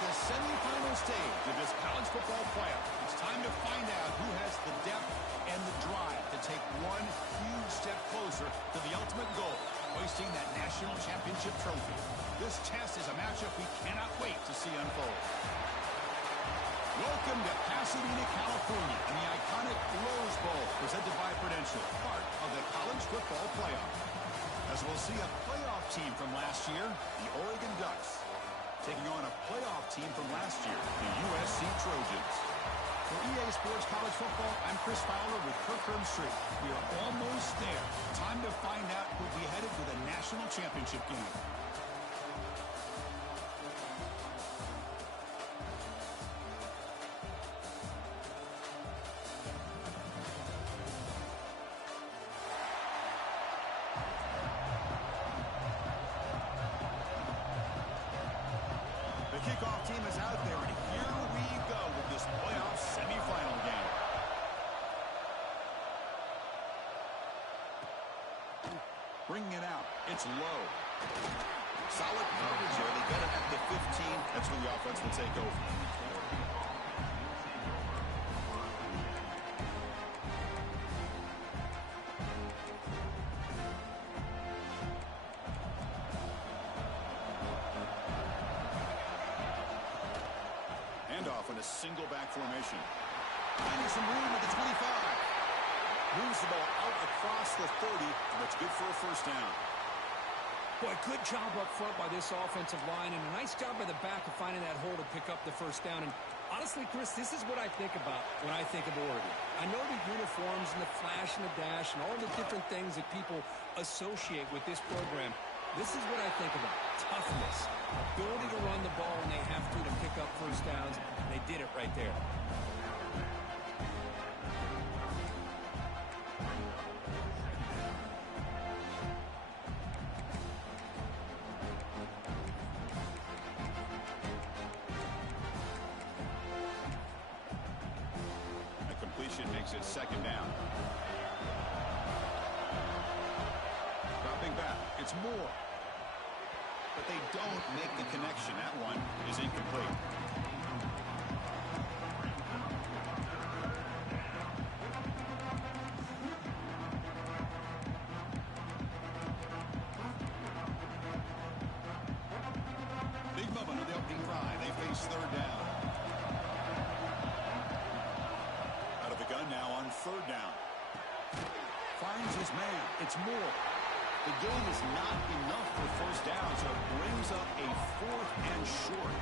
the semifinal stage of this college football playoff. It's time to find out who has the depth and the drive to take one huge step closer to the ultimate goal, hoisting that national championship trophy. This test is a matchup we cannot wait to see unfold. Welcome to Pasadena, California, and the iconic Rose Bowl, presented by Prudential, part of the college football playoff. As we'll see a playoff team from last year, the Oregon Ducks, taking on a playoff team from last year, the USC Trojans. For EA Sports College Football, I'm Chris Fowler with Kirk Herbstreit. We are almost there. Time to find out who'll be headed to the national championship game. The kickoff team is out there, and here we go with this playoff semifinal game. Bringing it out. It's low. Solid coverage here. They get it at the 15. That's where the offense will take over. Handoff in a single back formation. Finding some room at the 25. Moves the ball out across the 30. And that's good for a first down. Boy, good job up front by this offensive line, and a nice job by the back of finding that hole to pick up the first down. And honestly, Chris, this is what I think about when I think of Oregon. I know the uniforms and the flash and the dash and all the different things that people associate with this program. This is what I think about. Toughness. Ability to run the ball when they have to pick up first downs. They did it right there. A completion makes it second down. Dropping back. It's Moore. But they don't make the connection. That one is incomplete. Big moment on the opening drive. They face third down. Out of the gun now on third down. Finds his man. It's Moore. The game is not enough for first down, so it brings up a fourth and short.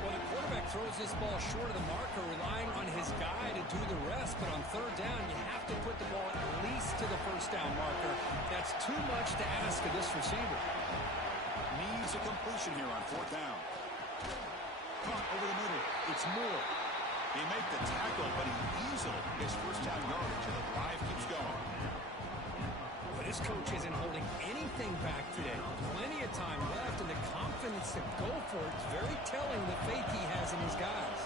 Well, the quarterback throws this ball short of the marker, relying on his guy to do the rest. But on third down, you have to put the ball at least to the first down marker. That's too much to ask of this receiver. Needs a completion here on fourth down. Caught over the middle. It's Moore. He make the tackle, but he easily gets first down yardage, and the drive keeps going. But his coach isn't holding anything back today. Plenty of time left, and the confidence to go for it is very telling the faith he has in his guys.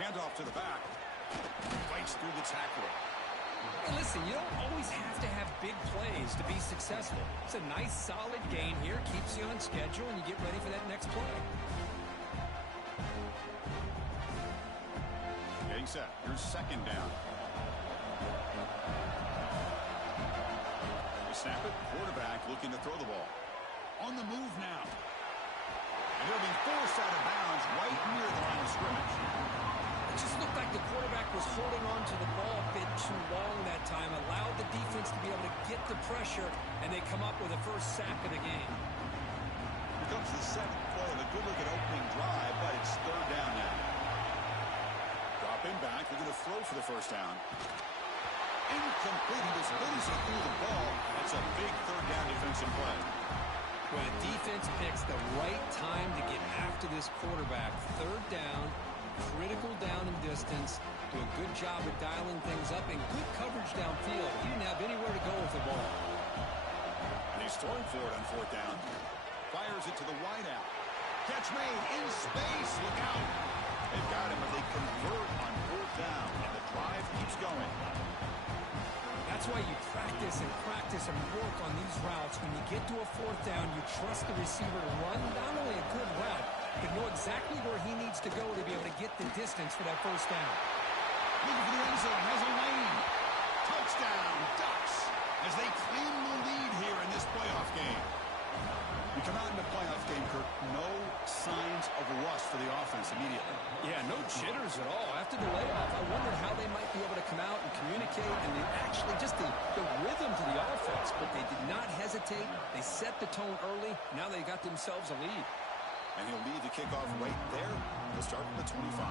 Handoff to the back. Fights through the tackle. Hey, listen, you don't always have to have big plays to be successful. It's a nice, solid gain here. Keeps you on schedule, and you get ready for that next play. Getting set. Here's second down. Snap it. Quarterback looking to throw the ball. On the move now. And he'll be forced out of bounds right near the line of scrimmage. It just looked like the quarterback was holding on to the ball a bit too long that time. Allowed the defense to be able to get the pressure, and they come up with a first sack of the game. Here comes the seventh play of a good-looking opening drive, but it's third down now. Dropping back. They're going to throw for the first down. Incomplete. He was busy through the ball. That's a big third down defensive play. When a defense picks the right time to get after this quarterback, third down, critical down and distance, do a good job of dialing things up, and good coverage downfield. He didn't have anywhere to go with the ball. And he's throwing for it on fourth down. Fires it to the wideout. Catch made in space. Look out. They've got him, but they convert on fourth down, and the drive keeps going. That's why you practice and work on these routes when you get to a fourth down, you trust the receiver to run not only a good route, but know exactly where he needs to go to be able to get the distance for that first down. Looking for the end zone, has a lane. Touchdown, Ducks, as they claim the lead here in this playoff game. We come out in the playoff game, Kirk, no signs of rust for the offense immediately. Yeah, no jitters at all. After the layoff, I wondered how they might be able to come out and communicate and actually just the rhythm to the offense. But they did not hesitate. They set the tone early. Now they got themselves a lead. And he'll lead the kickoff right there. We'll start with the 25.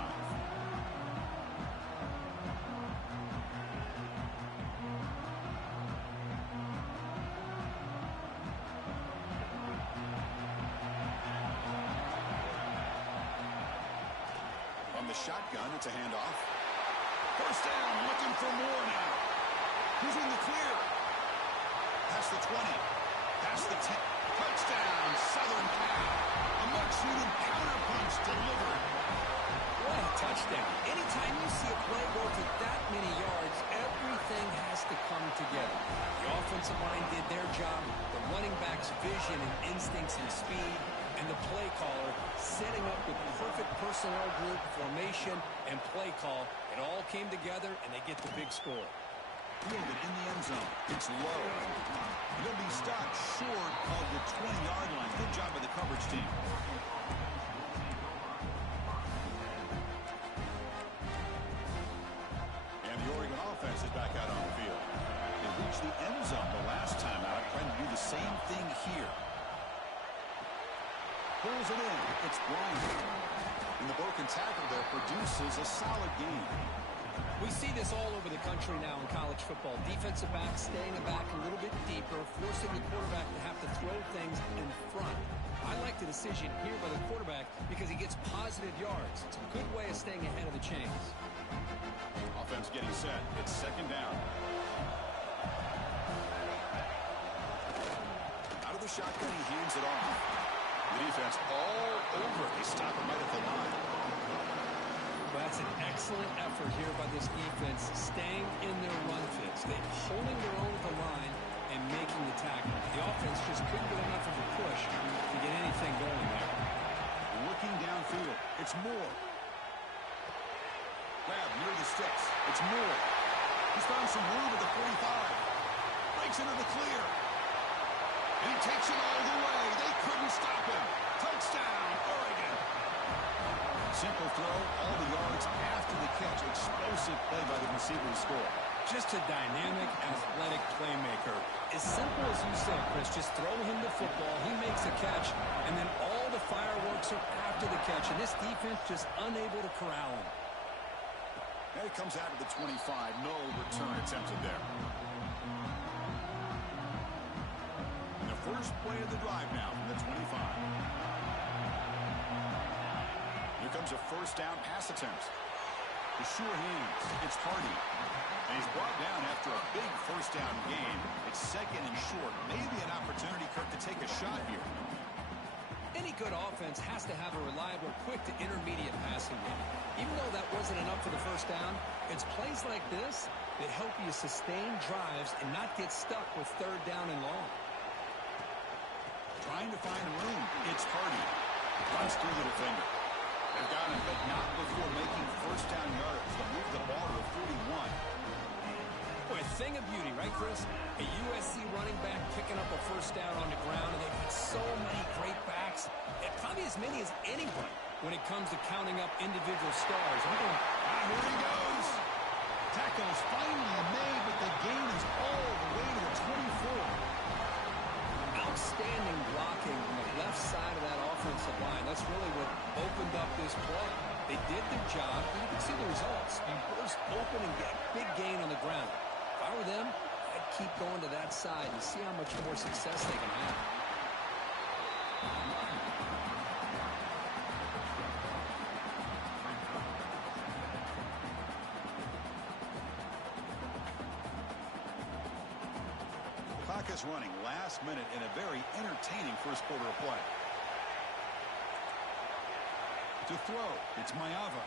The shotgun, it's a handoff. First down, looking for more now. Who's in the clear? Past the 20. Past the 10. Touchdown, Southern Cal. A much-needed counterpunch delivered. What a touchdown. Anytime you see a play go to that many yards, everything has to come together. The offensive line did their job. The running back's vision and instincts and speed. And the play caller setting up the perfect personnel group, formation, and play call. It all came together, and they get the big score. Fielded in the end zone. It's low. He'll be stopped short of the 20-yard line. Good job by the coverage team. And the Oregon offense is back out on the field. They reached the end zone the last time out, trying to do the same thing here. Pulls it in. It's Bryant. And the broken tackle there produces a solid game. We see this all over the country now in college football. Defensive backs staying back a little bit deeper, forcing the quarterback to have to throw things in front. I like the decision here by the quarterback because he gets positive yards. It's a good way of staying ahead of the chains. Offense getting set. It's second down. Out of the shotgun, he hands it off. The defense all over. They stop him right at the line. Well, that's an excellent effort here by this defense, staying in their run fits. They're holding their own at the line and making the tackle. The offense just couldn't get enough of a push to get anything going there. Looking downfield. It's Moore. Grab near the sticks. It's Moore. He's found some room at the 45. Breaks into the clear. And he takes it all the way. They couldn't stop him. Touchdown, Oregon. Simple throw, all the yards after the catch. Explosive play by the receiver to score. Just a dynamic, athletic playmaker. As simple as you said, Chris, just throw him the football, he makes a catch, and then all the fireworks are after the catch, and this defense just unable to corral him. And it comes out of the 25. No return attempted there. First play of the drive now from the 25. Here comes a first down pass attempt. The sure hands. It's Hardy. And he's brought down after a big first down game. It's second and short. Maybe an opportunity, Kirk, to take a shot here. Any good offense has to have a reliable, quick to intermediate passing game. Even though that wasn't enough for the first down, it's plays like this that help you sustain drives and not get stuck with third down and long. Trying to find room. It's Hardy. Runs through the defender. They've got him, but not before making first down yards. They'll move the ball to the 41. Boy, a thing of beauty, right, Chris? A USC running back picking up a first down on the ground, and they've got so many great backs, and probably as many as anyone when it comes to counting up individual stars. Here he goes. Tackle is finally made, but the gain is all the way to the 24. Outstanding blocking on the left side of that offensive line. That's really what opened up this play. They did their job, and you can see the results. You burst open and get a big gain on the ground. If I were them, I'd keep going to that side and see how much more success they can have. Clock is running last minute in a very entertaining first quarter of play. To throw, it's Mayava.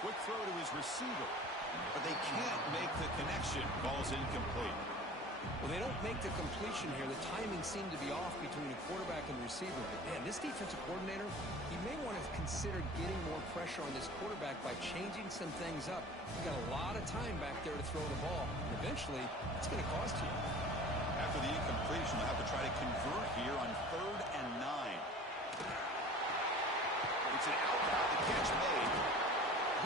Quick throw to his receiver, but they can't make the connection. Ball's incomplete. Well, they don't make the completion here. The timing seemed to be off between the quarterback and the receiver. But, man, this defensive coordinator, he may want to consider getting more pressure on this quarterback by changing some things up. You got a lot of time back there to throw the ball. And eventually, it's going to cost you. After the incompletion, they'll have to try to convert here on 3rd and 9. It's an out route. The catch made.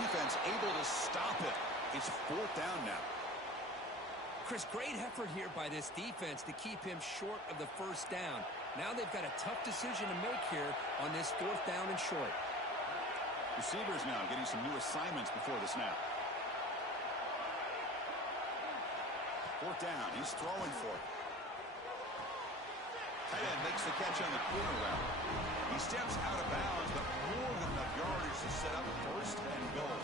Defense able to stop it. It's 4th down now. Chris, great effort here by this defense to keep him short of the 1st down. Now they've got a tough decision to make here on this 4th down and short. Receivers now getting some new assignments before the snap. 4th down. He's throwing for it. Tight end makes the catch on the corner route. He steps out of bounds, but more than enough yardage to set up 1st and goal.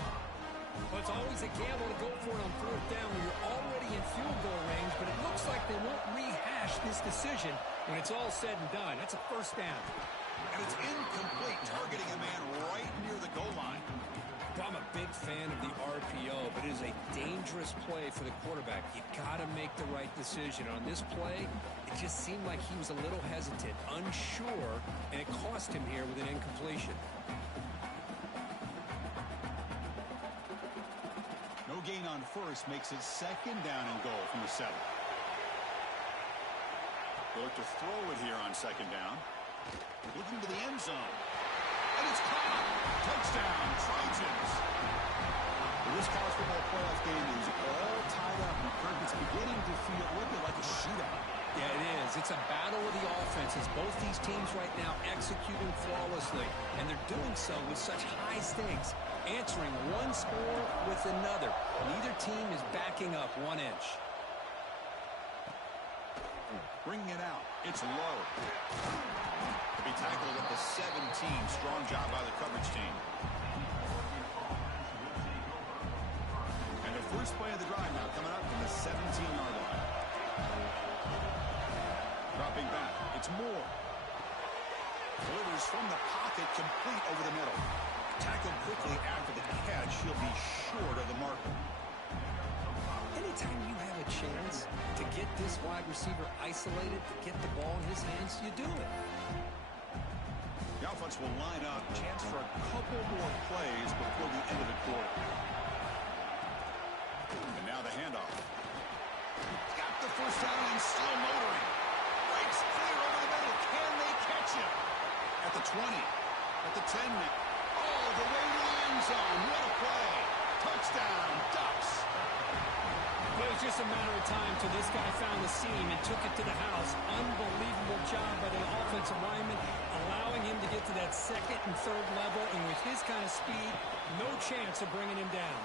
Well, it's always a gamble to go for it on 4th down when you're already in field goal range, but it looks like they won't rehash this decision when it's all said and done. That's a 1st down. And it's incomplete, targeting a man right near the goal line. I'm a big fan of the RPO, but it is a dangerous play for the quarterback. You got to make the right decision. On this play, it just seemed like he was a little hesitant, unsure, and it cost him here with an incompletion. No gain on 1st makes it 2nd down and goal from the 7. They look to throw it here on 2nd down. Looking to the end zone. And it's caught. Touchdown, Trojans. This college football playoff game is all tied up. It's beginning to feel a little bit like a shootout. Yeah, it is. It's a battle of the offenses. Both these teams right now executing flawlessly, and they're doing so with such high stakes, answering one score with another. Neither team is backing up 1 inch. Bringing it out. It's low. To be tackled at the 17. Strong job by the coverage team. And the first play of the drive now coming up from the 17-yard line. Dropping back. It's Moore. Delivers from the pocket, complete over the middle. Tackled quickly after the catch. He'll be short of the marker. Anytime you have a chance to get this wide receiver isolated, to get the ball in his hands, you do it. The offense will line up. Chance for a couple more plays before the end of the quarter. And now the handoff. Got the 1st down and still motoring. Breaks clear over the middle. Can they catch him? At the 20. At the 10 now. All the way to the end zone. What a play. Touchdown, Ducks. It was just a matter of time till this guy found the seam and took it to the house. Unbelievable job by the offensive lineman, allowing him to get to that 2nd and 3rd level. And with his kind of speed, no chance of bringing him down.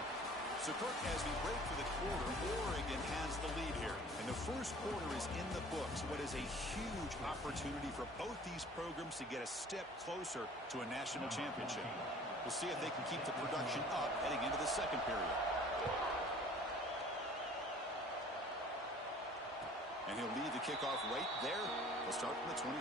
So, Kirk, as we break for the quarter, Oregon has the lead here. And the first quarter is in the books. What is a huge opportunity for both these programs to get a step closer to a national championship. We'll see if they can keep the production up heading into the 2nd period. And he'll lead the kickoff right there. We'll start from the 25.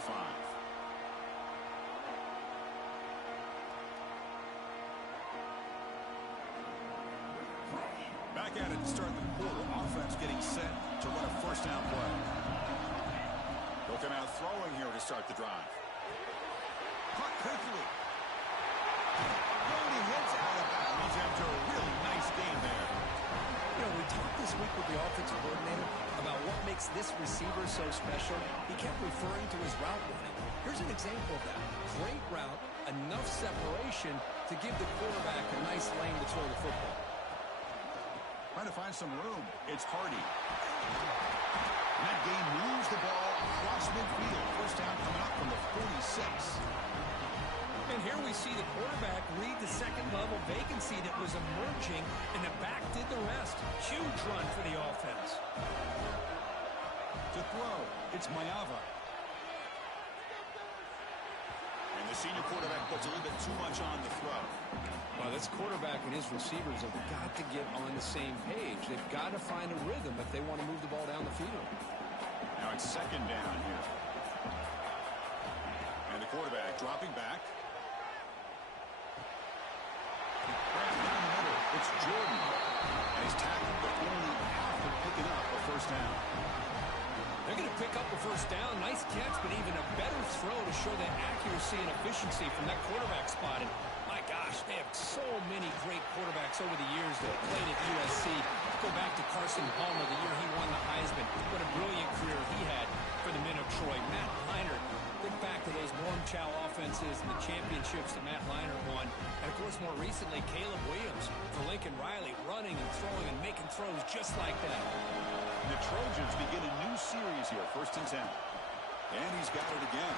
Back at it to start the quarter. Offense getting set to run a 1st down play. They'll come out throwing here to start the drive. Caught quickly. Brody hits out of bounds after a really nice game there. You know, we talked this week with the offensive coordinator about what makes this receiver so special. He kept referring to his route running. Here's an example of that. Great route, enough separation to give the quarterback a nice lane to throw the football. Trying to find some room. It's Hardy. And that game moves the ball across midfield. 1st down coming up from the 46. And here we see the quarterback read the 2nd level vacancy that was emerging, and the back did the rest. Huge run for the offense. To throw, it's Mayava. And the senior quarterback puts a little bit too much on the throw. Well, this quarterback and his receivers have got to get on the same page. They've got to find a rhythm if they want to move the ball down the field. Now it's 2nd down here. And the quarterback dropping back. Right down the middle, it's Jordan. And he's tackled, but only after picking up a 1st down. They're going to pick up the first down. Nice catch, but even a better throw to show that accuracy and efficiency from that quarterback spot. And my gosh, they have so many great quarterbacks over the years that have played at USC. Go back to Carson Palmer the year he won the Heisman. What a brilliant career he had for the men of Troy. Matt Leinart, think back to those Ncaa offenses and the championships that Matt Leinart won. And, of course, more recently, Caleb Williams for Lincoln Riley, running and throwing and making throws just like that. The Trojans begin a new series here, 1st and 10. And he's got it again.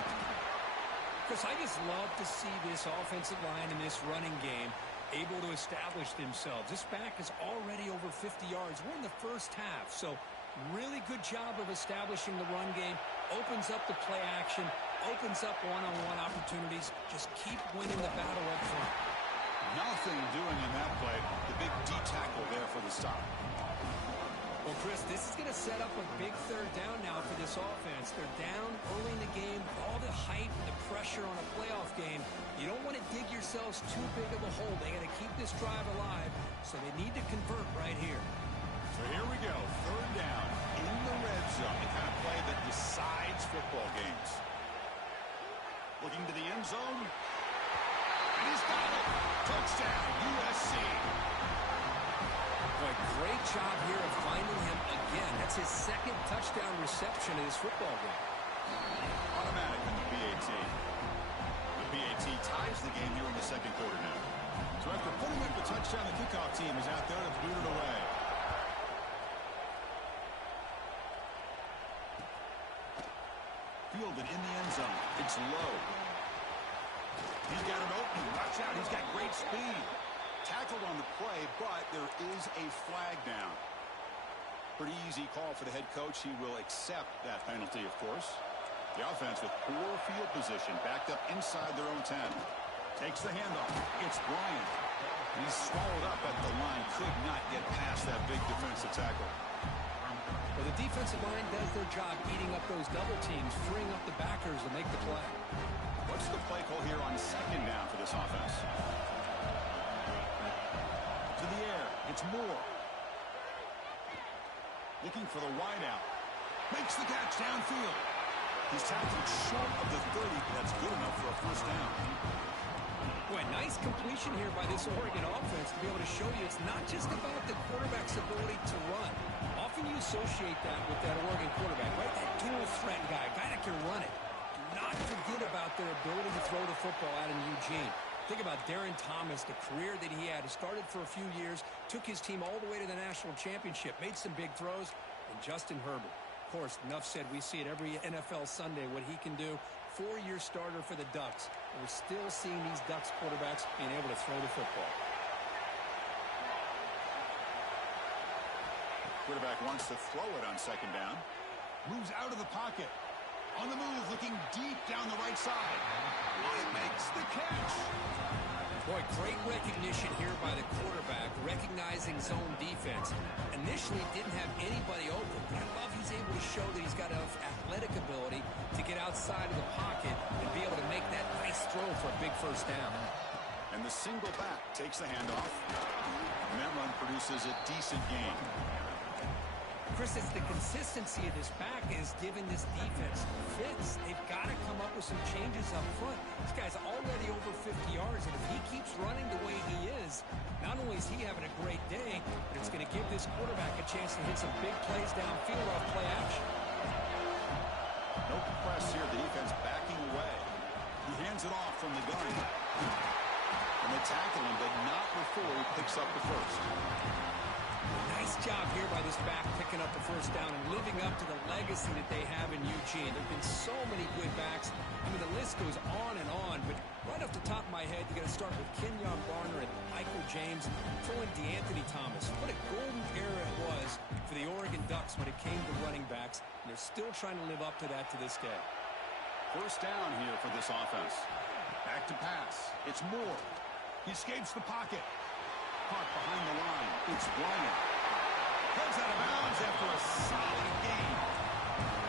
Chris, I just love to see this offensive line in this running game able to establish themselves. This back is already over 50 yards. We're in the first half, so really good job of establishing the run game. Opens up the play action, opens up one-on-one opportunities. Just keep winning the battle up front. Nothing doing in that play. The big D tackle there for the stop. Well, Chris, this is going to set up a big 3rd down now for this offense. They're down early in the game. All the hype and the pressure on a playoff game. You don't want to dig yourselves too big of a hole. They got to keep this drive alive, so they need to convert right here. So here we go, 3rd down in the red zone. The kind of play that decides football games. Looking to the end zone. And he's got it. Touchdown, USC. Boy, great job here of finding him again. That's his 2nd touchdown reception in this football game. Automatic in the BAT. The BAT ties the game here in the 2nd quarter now. So after putting up the touchdown, the kickoff team is out there to boot it away. Fielded in the end zone. It's low. He's got it open. Watch out. He's got great speed. Tackled on the play, but there is a flag down. Pretty easy call for the head coach. He will accept that penalty, of course. The offense with poor field position, backed up inside their own 10. Takes the handoff. It's Bryant. He's swallowed up at the line. Could not get past that big defensive tackle. Well, the defensive line does their job eating up those double teams, freeing up the backers to make the play. What's the play call here on 2nd down for this offense? To the air. It's Moore. Looking for the wideout. Makes the catch downfield. He's tackled short of the 30, but that's good enough for a 1st down. Boy, nice completion here by this Oregon offense to be able to show you it's not just about the quarterback's ability to run. Often you associate that with that Oregon quarterback, right? That dual threat guy that can run it. Do not forget about their ability to throw the football out in Eugene. Think about Darren Thomas, the career that he had. He started for a few years, took his team all the way to the national championship, made some big throws, and Justin Herbert. Of course, enough said, we see it every NFL Sunday what he can do. 4-year starter for the Ducks. And we're still seeing these Ducks quarterbacks being able to throw the football. Quarterback wants to throw it on 2nd down. Moves out of the pocket. On the move, looking deep down the right side. It makes the catch. Boy, great recognition here by the quarterback, recognizing zone defense. Initially didn't have anybody open, but I love he's able to show that he's got enough athletic ability to get outside of the pocket and be able to make that nice throw for a big 1st down. And the single back takes the handoff. And that run produces a decent gain. Chris, it's the consistency of this back is giving this defense fits. They've got to come up with some changes up front. This guy's already over 50 yards, and if he keeps running the way he is, not only is he having a great day, but it's going to give this quarterback a chance to hit some big plays downfield off play action. No press here. The defense backing away. He hands it off from the gun. And they tackle him, but not before he picks up the 1st. Nice job here by this back picking up the 1st down and living up to the legacy that they have in Eugene. There have been so many good backs. I mean, the list goes on and on, but right off the top of my head, you got to start with Kenyon Garner and Michael James, throw in DeAnthony Thomas. What a golden era it was for the Oregon Ducks when it came to running backs, and they're still trying to live up to that to this day. 1st down here for this offense. Back to pass. It's Moore. He escapes the pocket. Caught behind the line. It's Bryant. Heads out of bounds after a solid game.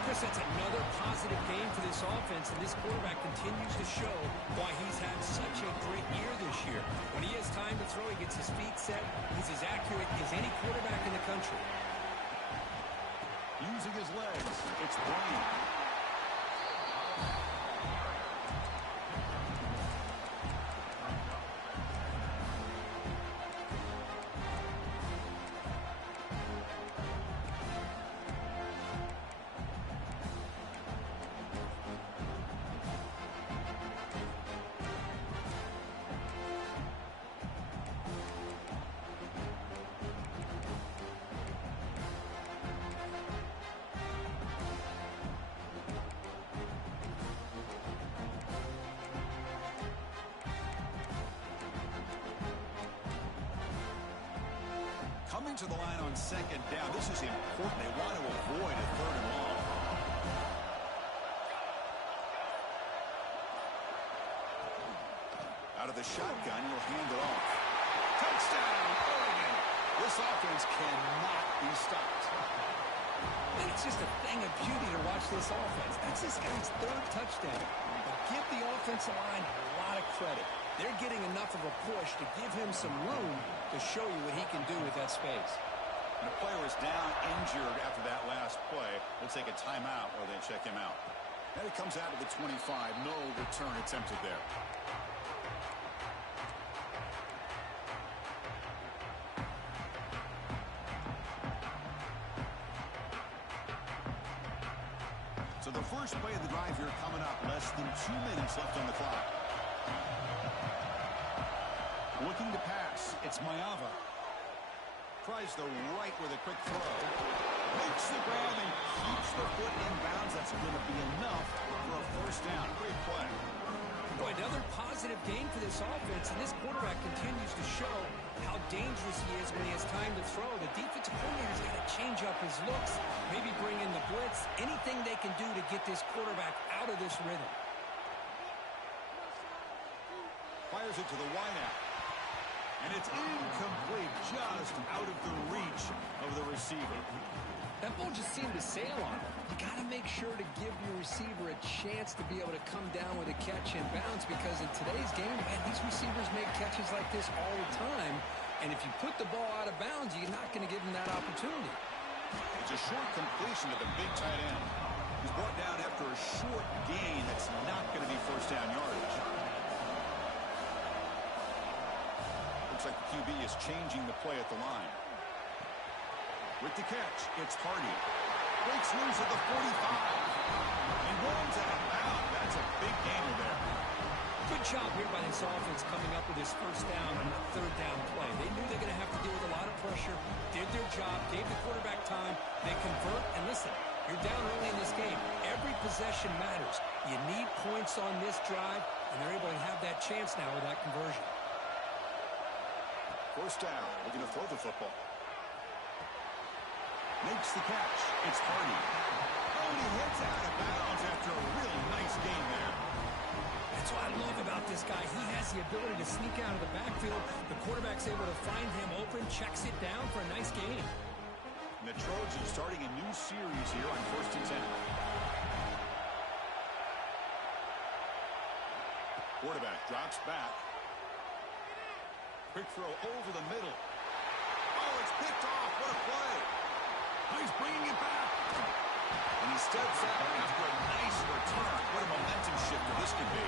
Chris, that's another positive game for this offense, and this quarterback continues to show why he's had such a great year this year. When he has time to throw, he gets his feet set. He's as accurate as any quarterback in the country. Using his legs, it's Blaine. Coming to the line on second down. This is important. They want to avoid a third and long. Out of the shotgun, he'll hand it off. Touchdown, Oregon. This offense cannot be stopped. And it's just a thing of beauty to watch this offense. That's this guy's third touchdown. But give the offensive line a lot of credit. They're getting enough of a push to give him some room to show you what he can do with that space. And the player is down injured after that last play. Looks like a timeout or they check him out. And it comes out of the 25. No return attempted there. So the first play of the drive here coming up. Less than 2 minutes left on the clock. Looking to pass. It's Ncaa. Tries the right with a quick throw. Makes the grab and keeps the foot in bounds. That's going to be enough for a first down. Great play. Boy, another positive gain for this offense, and this quarterback continues to show how dangerous he is when he has time to throw. The defensive coordinator's got to change up his looks, maybe bring in the blitz, anything they can do to get this quarterback out of this rhythm. Fires it to the wideout. And it's incomplete, just out of the reach of the receiver. That ball just seemed to sail on him. You got to make sure to give your receiver a chance to be able to come down with a catch and bounce, because in today's game, man, these receivers make catches like this all the time. And if you put the ball out of bounds, you're not going to give them that opportunity. It's a short completion to the big tight end. He's brought down after a short gain that's not going to be first down yardage. Looks like the QB is changing the play at the line. With the catch, it's Hardy. Breaks loose at the 45. He runs out of bounds. That's a big gainer there. Good job here by this offense coming up with his first down on that third down play. They knew they're going to have to deal with a lot of pressure, did their job, gave the quarterback time. They convert, and listen, you're down early in this game. Every possession matters. You need points on this drive, and they're able to have that chance now with that conversion. First down, looking to throw the football. Makes the catch. It's Hardy. Oh, and he heads out of bounds after a really nice gain there. That's what I love about this guy. He has the ability to sneak out of the backfield. The quarterback's able to find him open, checks it down for a nice gain. And the Trojans starting a new series here on 1st and 10. Quarterback drops back. Quick throw over the middle. Oh, it's picked off. What a play. Oh, he's bringing it back. And he steps out after a nice return. What a momentum shifter this could be.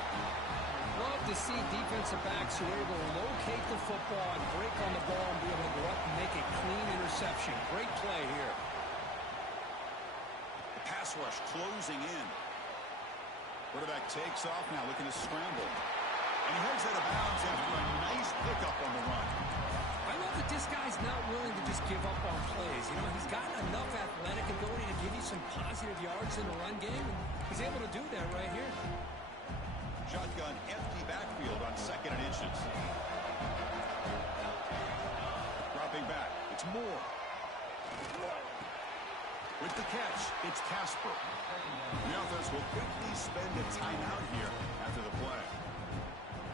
Love to see defensive backs who are able to locate the football and break on the ball and be able to go up and make a clean interception. Great play here. The pass rush closing in. Quarterback takes off now, looking to scramble. And he heads out of bounds after a nice pickup on the run. I love that this guy's not willing to just give up on plays. You know, he's got enough athletic ability to give you some positive yards in the run game, and he's able to do that right here. Shotgun, empty backfield on 2nd and inches. Dropping back, it's Moore. With the catch, it's Casper. The offense will quickly spend a timeout here after the play.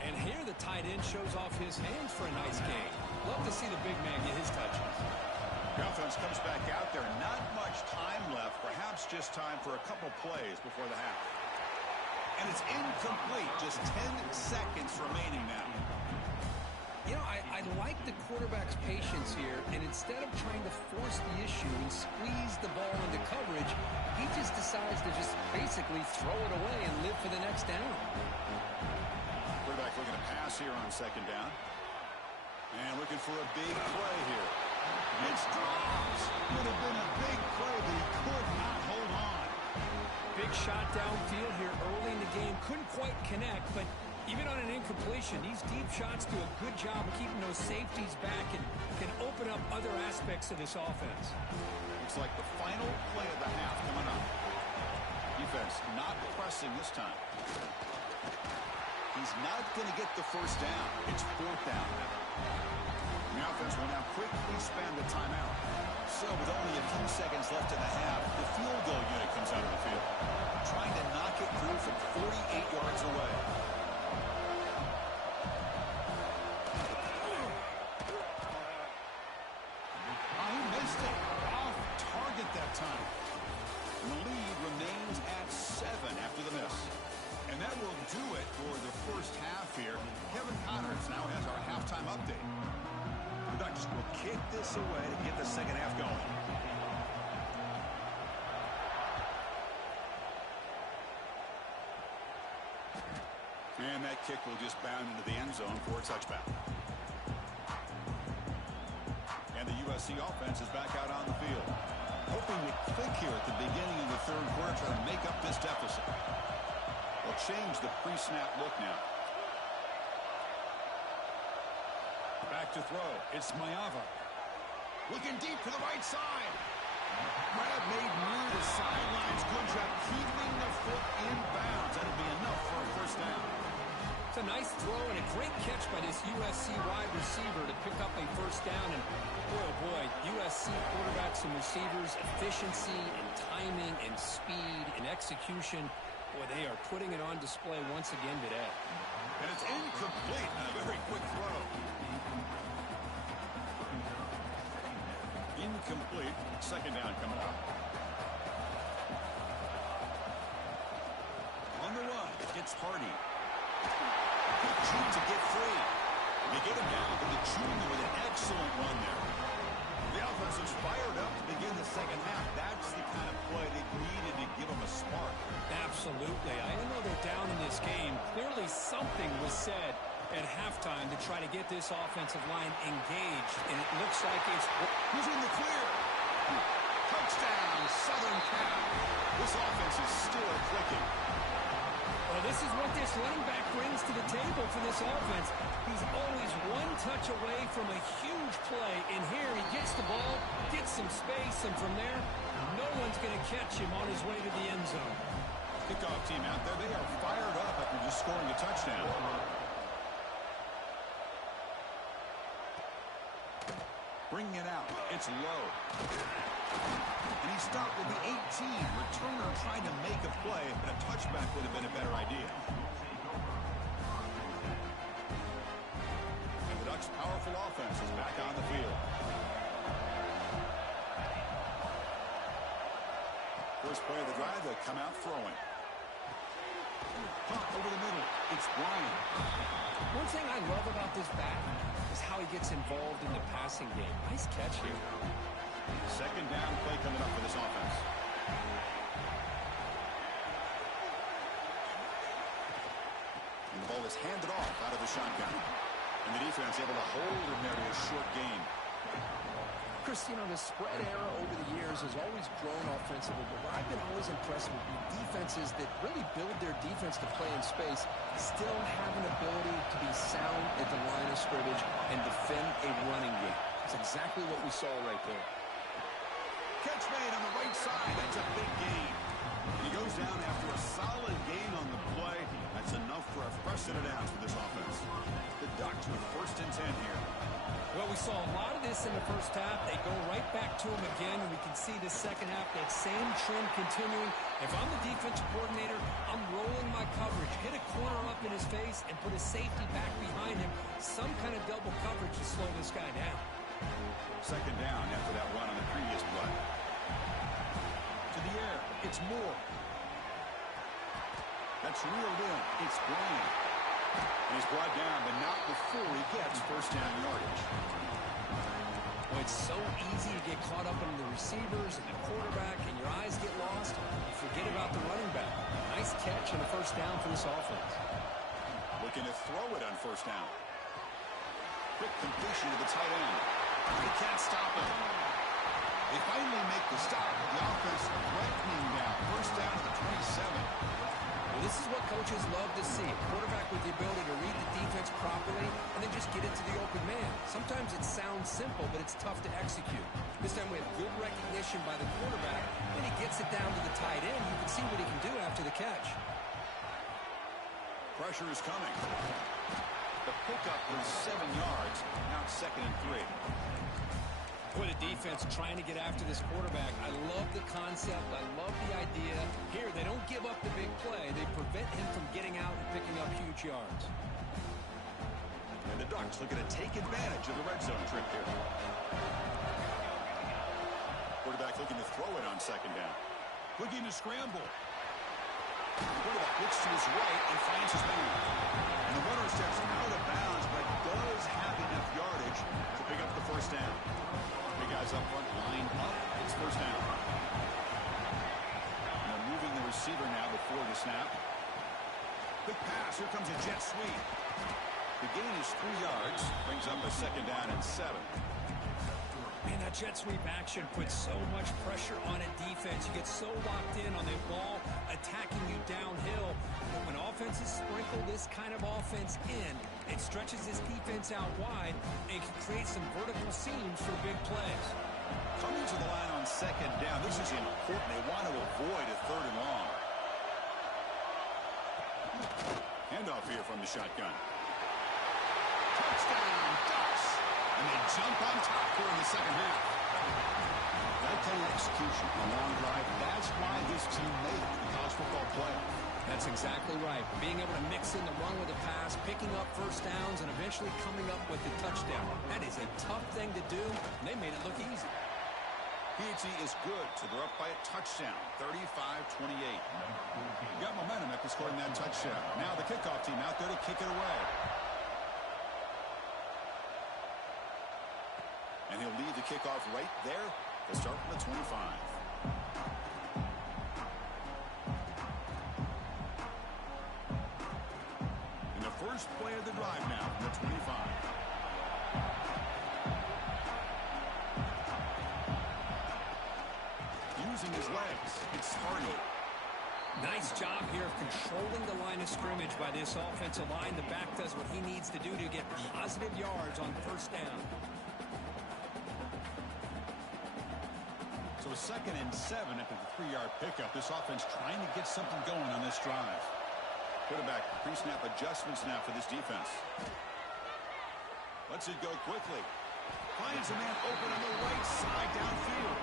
And here the tight end shows off his hands for a nice gain. Love to see the big man get his touches. The offense comes back out there. Not much time left. Perhaps just time for a couple plays before the half. And it's incomplete. Just 10 seconds remaining now. I like the quarterback's patience here, and instead of trying to force the issue and squeeze the ball into coverage, he just decides to just basically throw it away and live for the next down. Quarterback looking to pass here on second down. And looking for a big play here. It's dropped. Would have been a big play, but he could not hold on. Big shot downfield here early in the game. Couldn't quite connect, but even on an incompletion, these deep shots do a good job of keeping those safeties back and can open up other aspects of this offense. Looks like the final play of the half coming up. Defense not pressing this time. He's not going to get the first down. It's fourth down. The offense will now quickly spend the timeout. So with only a few seconds left in the half, the field goal unit comes out of the field, trying to knock it through from 48 yards away. He missed it. Off target that time. And the lead remains at 7 after the miss. And that will do it for the first half here. Kevin Connors now has our halftime update. The Ducks will kick this away to get the second half going. And that kick will just bound into the end zone for a touchback. And the USC offense is back out on the field. Hoping to click here at the beginning of the third quarter, trying to make up this deficit. They'll change the pre-snap look now. Back to throw. It's Ncaa. Looking deep to the right side. Grab made near the sidelines. Good job keeping the foot in bounds. That'll be enough for a first down. It's a nice throw and a great catch by this USC wide receiver to pick up a first down. And boy, oh boy, USC quarterbacks and receivers, efficiency and timing and speed and execution. Boy, they are putting it on display once again today. And it's incomplete. A very quick throw. Incomplete. Second down coming up. On the run, it's Hardy. Good shoot to get free. They get him down to the junior with an excellent run there. The offense is fired up to begin the second half. That's the kind of play they needed to give them a spark. Absolutely. I know they're down in this game. Clearly something was said at halftime to try to get this offensive line engaged, and it looks like it's... Who's in the clear? Touchdown, Southern Cal. This offense is still clicking. Well, this is what this running back brings to the table for this offense. He's always one touch away from a huge play, and here he gets the ball, gets some space, and from there, no one's going to catch him on his way to the end zone. Kickoff team out there, they are fired up after just scoring a touchdown. Bringing it out, it's low. And he stopped with the 18. Returner trying to make a play, but a touchback would have been a better idea. And the Ducks' powerful offense is back on the field. First play of the drive, they come out throwing. Pump over the middle. It's Bryant. One thing I love about this back is how he gets involved in the passing game. Nice catch here. Second down play coming up for this offense. And the ball is handed off out of the shotgun. And the defense able to hold him there to a short gain. Chris, you know, the spread era over the years has always grown offensively, but what I've been always impressed with defenses that really build their defense to play in space still have an ability to be sound at the line of scrimmage and defend a running game. That's exactly what we saw right there. Catch made on the right side. That's a big gain. He goes down after a solid gain on the play. That's enough for a fresh set of downs for this offense. The Ducks with 1st and 10 here. Well, we saw a lot of this in the first half. They go right back to him again, and we can see the second half, that same trend continuing. If I'm the defensive coordinator, I'm rolling my coverage, hit a corner up in his face, and put a safety back behind him. Some kind of double coverage to slow this guy down. Second down after that run on the previous play. To the air, it's Moore. That's reeled in. It's Bryant. And he's brought down, but not before he gets first down yardage. Well, it's so easy to get caught up in the receivers and the quarterback, and your eyes get lost. You forget about the running back. Nice catch and a first down for this offense. Looking to throw it on first down. Quick completion to the tight end. They can't stop it. They finally make the stop, but the offense threatening now. First down to the 27. Well, this is what coaches love to see. A quarterback with the ability to read the defense properly and then just get it to the open man. Sometimes it sounds simple, but it's tough to execute. This time we have good recognition by the quarterback, and he gets it down to the tight end. You can see what he can do after the catch. Pressure is coming. The pickup was 7 yards. Now it's 2nd and 3. Boy, the defense trying to get after this quarterback. I love the concept. I love the idea. Here, they don't give up the big play. They prevent him from getting out and picking up huge yards. And the Ducks looking to take advantage of the red zone trip here. Quarterback looking to throw it on 2nd down. Looking to scramble. Quarterback looks to his right and finds his man. And the runner steps out of bounds, but does have enough yardage to pick up the first down. Big guys up front, lined up. It's first down. And they're moving the receiver now before the snap. Quick pass. Here comes a jet sweep. The gain is 3 yards. Brings up a 2nd down and 7. Man, that jet sweep action puts so much pressure on a defense. You get so locked in on the ball attacking you downhill. But when offenses sprinkle this kind of offense in, it stretches this defense out wide and can create some vertical seams for big plays. Coming to the line on 2nd down. This is important. They want to avoid a 3rd and long. Handoff here from the shotgun. Touchdown, Ducks! And they jump on top here in the 2nd half. That kind of execution, a long drive, that's why this team made it to the college football playoff. That's exactly right. Being able to mix in the run with a pass, picking up first downs, and eventually coming up with the touchdown. That is a tough thing to do, and they made it look easy. P&T is good, so they're up by a touchdown, 35-28. Got momentum after scoring that touchdown. Now the kickoff team out there to kick it away. And he'll lead the kickoff right there to start from the 25. And the first play of the drive now from the 25. Using his legs, it's Hardy. Nice job here of controlling the line of scrimmage by this offensive line. The back does what he needs to do to get positive yards on first down. So 2nd and 7 after the 3-yard pickup. This offense trying to get something going on this drive. Quarterback pre-snap adjustments now for this defense. Lets it go quickly. Finds a man open on the right side downfield.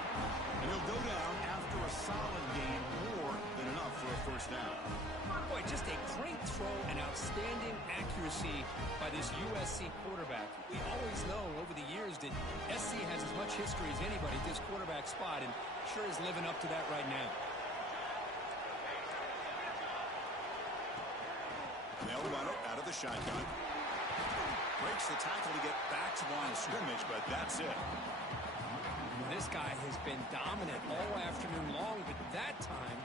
And he'll go down after a solid gain, more than enough for a first down. Boy, just a great throw and outstanding accuracy by this USC quarterback. We always know over the years that SC has as much history as anybody at this quarterback spot, and sure is living up to that right now. And they'll run it out of the shotgun. Breaks the tackle to get back to the line of scrimmage, but that's it. This guy has been dominant all afternoon long, but that time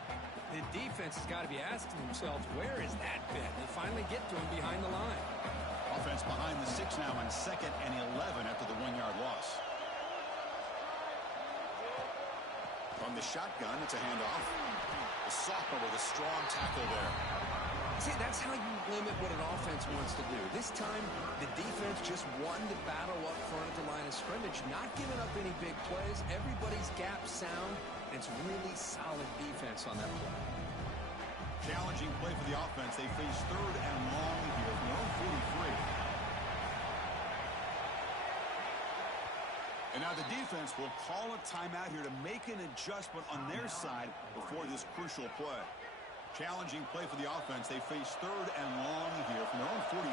the defense has got to be asking themselves, where has that been? They finally get to him behind the line. Offense behind the 6 now on 2nd and 11 after the 1-yard loss. From the shotgun, it's a handoff. The sophomore with a strong tackle there. See, that's how you limit what an offense wants to do. This time, the defense just won the battle up front at the line of scrimmage, not giving up any big plays. Everybody's gap sound, and it's really solid defense on that play. Challenging play for the offense. They face 3rd and long here from their own 43. And now the defense will call a timeout here to make an adjustment on their side before this crucial play. Challenging play for the offense. They face 3rd and long here from their own 43.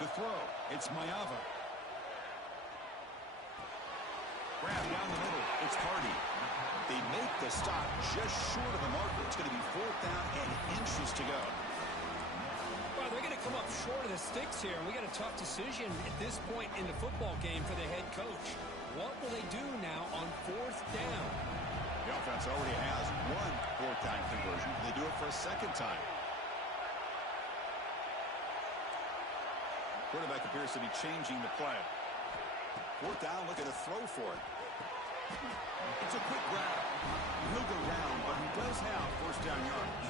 To throw, it's Mayava. Grab down the middle. It's Hardy. They make the stop just short of the marker. It's going to be 4th down and inches to go. Well, they're going to come up short of the sticks here. We got a tough decision at this point in the football game for the head coach. What will they do now on 4th down? The offense already has one 4th down conversion. They do it for a second time. Quarterback appears to be changing the play. 4th down, looking to throw for it. It's a quick grab. He'll go down, but he does have 1st down yards.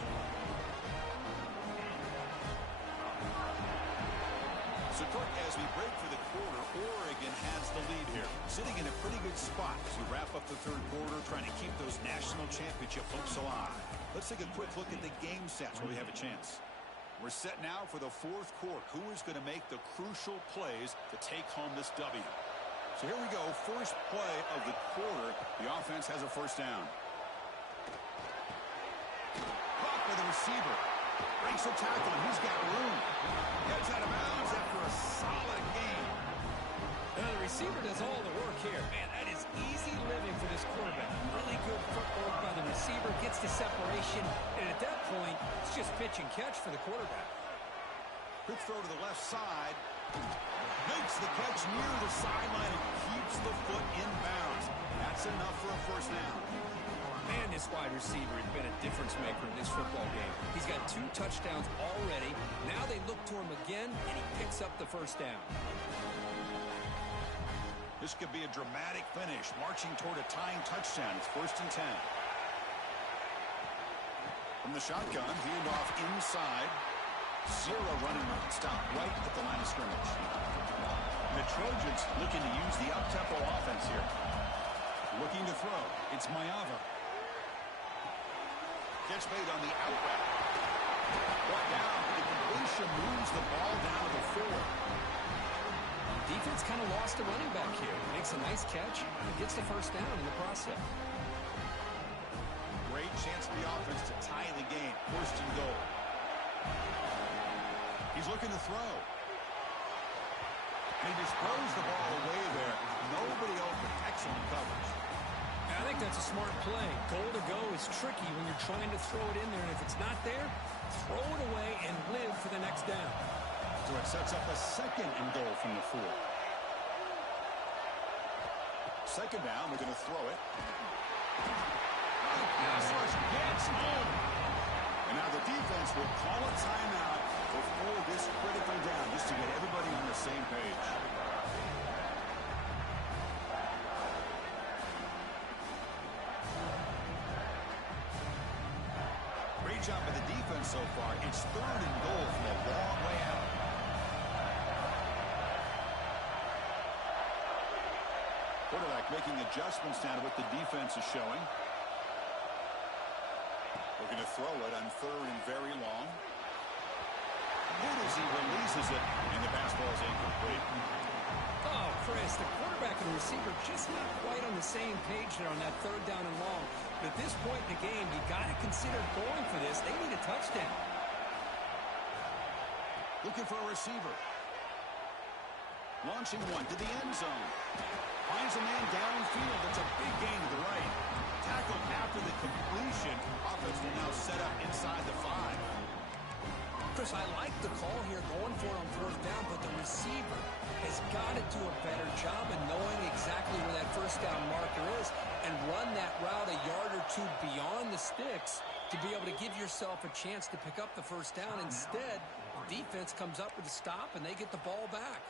So, Kirk, as we break for the quarter, Oregon has the lead here. Sitting in a pretty good spot as we wrap up the 3rd quarter, trying to keep those national championship hopes alive. Let's take a quick look at the game sets where we have a chance. We're set now for the 4th quarter. Who is going to make the crucial plays to take home this W? So here we go. First play of the quarter. The offense has a 1st down. Caught by the receiver. Breaks the tackle, and he's got room. Gets out of bounds after a solid game. The receiver does all the work here. Man, that is easy living for this quarterback. Really good footwork by the receiver. Gets the separation. And at that point, it's just pitch and catch for the quarterback. Quick throw to the left side. Makes the catch near the sideline and keeps the foot in bounds. That's enough for a 1st down. Man, this wide receiver has been a difference maker in this football game. He's got 2 touchdowns already. Now they look to him again, and he picks up the 1st down. This could be a dramatic finish, marching toward a tying touchdown. It's 1st and 10. From the shotgun, hand off inside. Zero running stop right at the line of scrimmage. And the Trojans looking to use the up-tempo offense here. Looking to throw. It's Mayava. Catch made on the out route. Brought down. The completion moves the ball down to the 4. Defense kind of lost a running back here. Makes a nice catch and gets the 1st down in the process. Great chance for the offense to tie the game. 1st and goal. He's looking to throw. And he just throws the ball away there. Nobody open. Excellent coverage. I think that's a smart play. Goal to go is tricky when you're trying to throw it in there. And if it's not there, throw it away and live for the next down. So it sets up a 2nd and goal from the 4. 2nd down, they're going to throw it. Pass rush gets home. And now the defense will call a timeout before this critical down, just to get everybody on the same page. Great job by the defense so far. It's 3rd and goal from a long way out. Quarterback making adjustments down to what the defense is showing. Looking to throw it on 3rd and very long. Good as he releases it, and the pass ball is incomplete. Oh, Chris, the quarterback and the receiver just not quite on the same page there on that 3rd down and long. But at this point in the game, you got to consider going for this. They need a touchdown. Looking for a receiver. Launching one to the end zone. Finds a man downfield. That's a big gain to the right. Tackled after the completion. Offense will now set up inside the 5. Chris, I like the call here going for it on 4th down, but the receiver has got to do a better job of knowing exactly where that 1st down marker is and run that route a yard or 2 beyond the sticks to be able to give yourself a chance to pick up the 1st down. Instead, the defense comes up with a stop, and they get the ball back.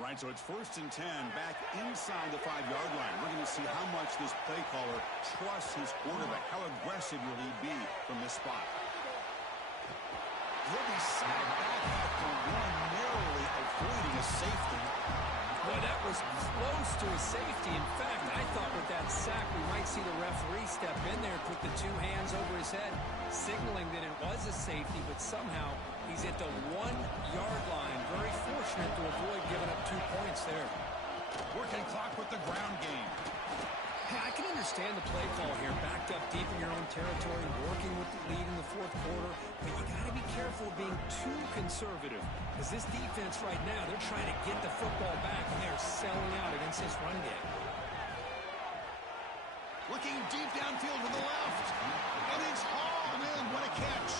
All right, so it's 1st and 10 back inside the 5-yard line. We're going to see how much this play caller trusts his quarterback. How aggressive will he be from this spot? He'll be sacked back after one, narrowly avoiding a safety. Boy, that was close to a safety. In fact, I thought with that sack we might see the referee step in there and put the 2 hands over his head, signaling that it was a safety, but somehow he's at the 1-yard line. Very fortunate to avoid giving up 2 points there. Working clock with the ground game. Hey, I can understand the play call here. Backed up deep in your own territory, working with the lead in the fourth quarter. But you got to be careful of being too conservative. Because this defense right now, they're trying to get the football back, and they're selling out against this run game. Looking deep downfield to the left. And it's hauled in. What a catch.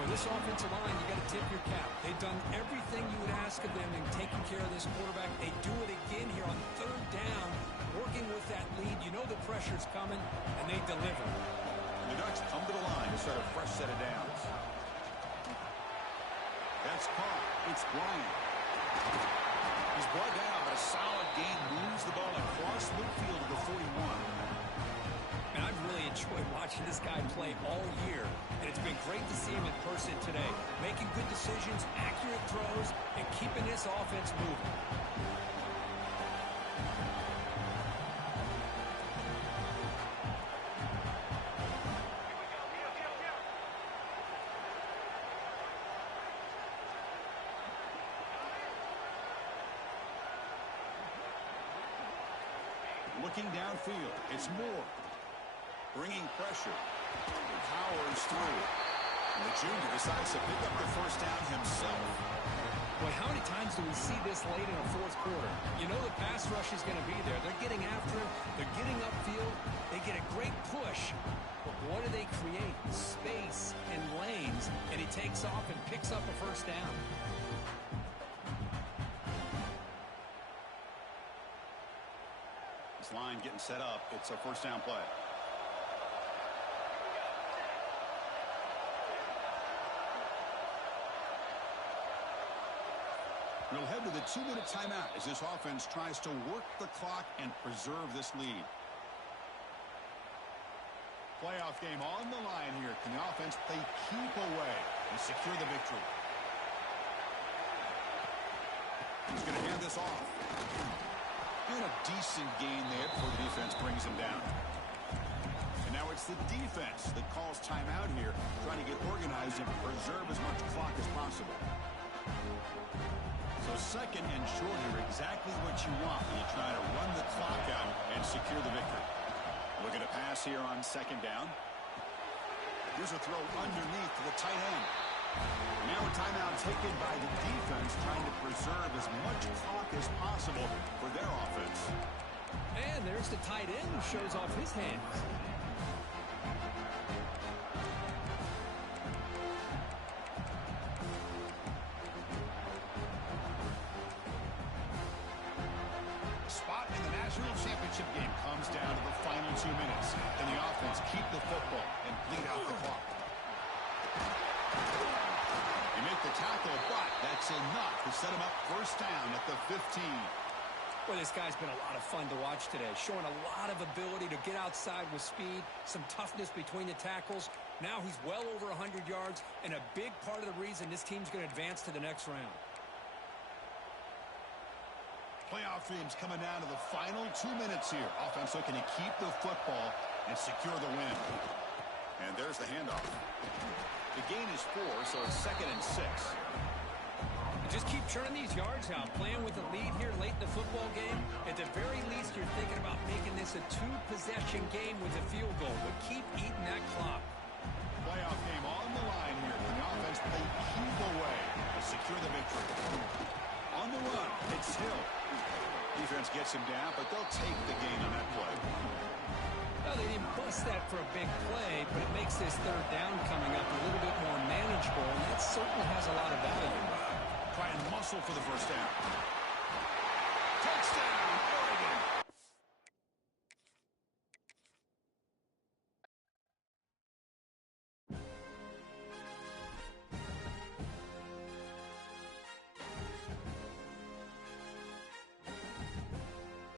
Well, this offensive line, you got to tip your cap. They've done everything you would ask of them in taking care of this quarterback. They do it again here on third down, working with that lead. You know the pressure's coming, and they deliver. The Ducks come to the line to start a fresh set of downs. That's caught. It's Bryant. He's brought down, but a solid gain moves the ball across midfield to the 41. And I've really enjoyed watching this guy play all year, and it's been great to see him in person today, making good decisions, accurate throws, and keeping this offense moving. Looking downfield, it's Moore. Bringing pressure. Powers through. And the junior decides to pick up the first down himself. Boy, how many times do we see this late in a fourth quarter? You know the pass rush is going to be there. They're getting after him. They're getting upfield. They get a great push. But what do they create? Space and lanes. And he takes off and picks up a first down. This line getting set up. It's a first down play. We'll head to the 2-minute timeout as this offense tries to work the clock and preserve this lead. Playoff game on the line here. Can the offense play keep away and secure the victory? He's going to hand this off. And a decent gain there before the defense brings him down. And now it's the defense that calls timeout here, trying to get organized and preserve as much clock as possible. So second and short here, exactly what you want when you try to run the clock out and secure the victory. Look at a pass here on second down. Here's a throw underneath to the tight end. Now a timeout taken by the defense, trying to preserve as much clock as possible for their offense. And there's the tight end who shows off his hands. Spot in the national championship game comes down to the final 2 minutes. And the offense keep the football and bleed out the clock. You make the tackle, but that's enough to set him up first down at the 15. Well, this guy's been a lot of fun to watch today, showing a lot of ability to get outside with speed, some toughness between the tackles. Now he's well over 100 yards, and a big part of the reason this team's going to advance to the next round. Playoff games coming down to the final 2 minutes here. Offense looking to keep the football and secure the win. And there's the handoff. The gain is 4, so it's second and 6. Just keep churning these yards out, playing with a lead here late in the football game. At the very least, you're thinking about making this a 2-possession game with a field goal, but keep eating that clock. Playoff game on the line here. Can the offense play keep away to secure the victory? On the run, it's Hill. Defense gets him down, but they'll take the gain on that play. Well, they didn't bust that for a big play, but it makes this third down coming up a little bit more manageable, and that certainly has a lot of value. Try and muscle for the first down. Touchdown, Oregon.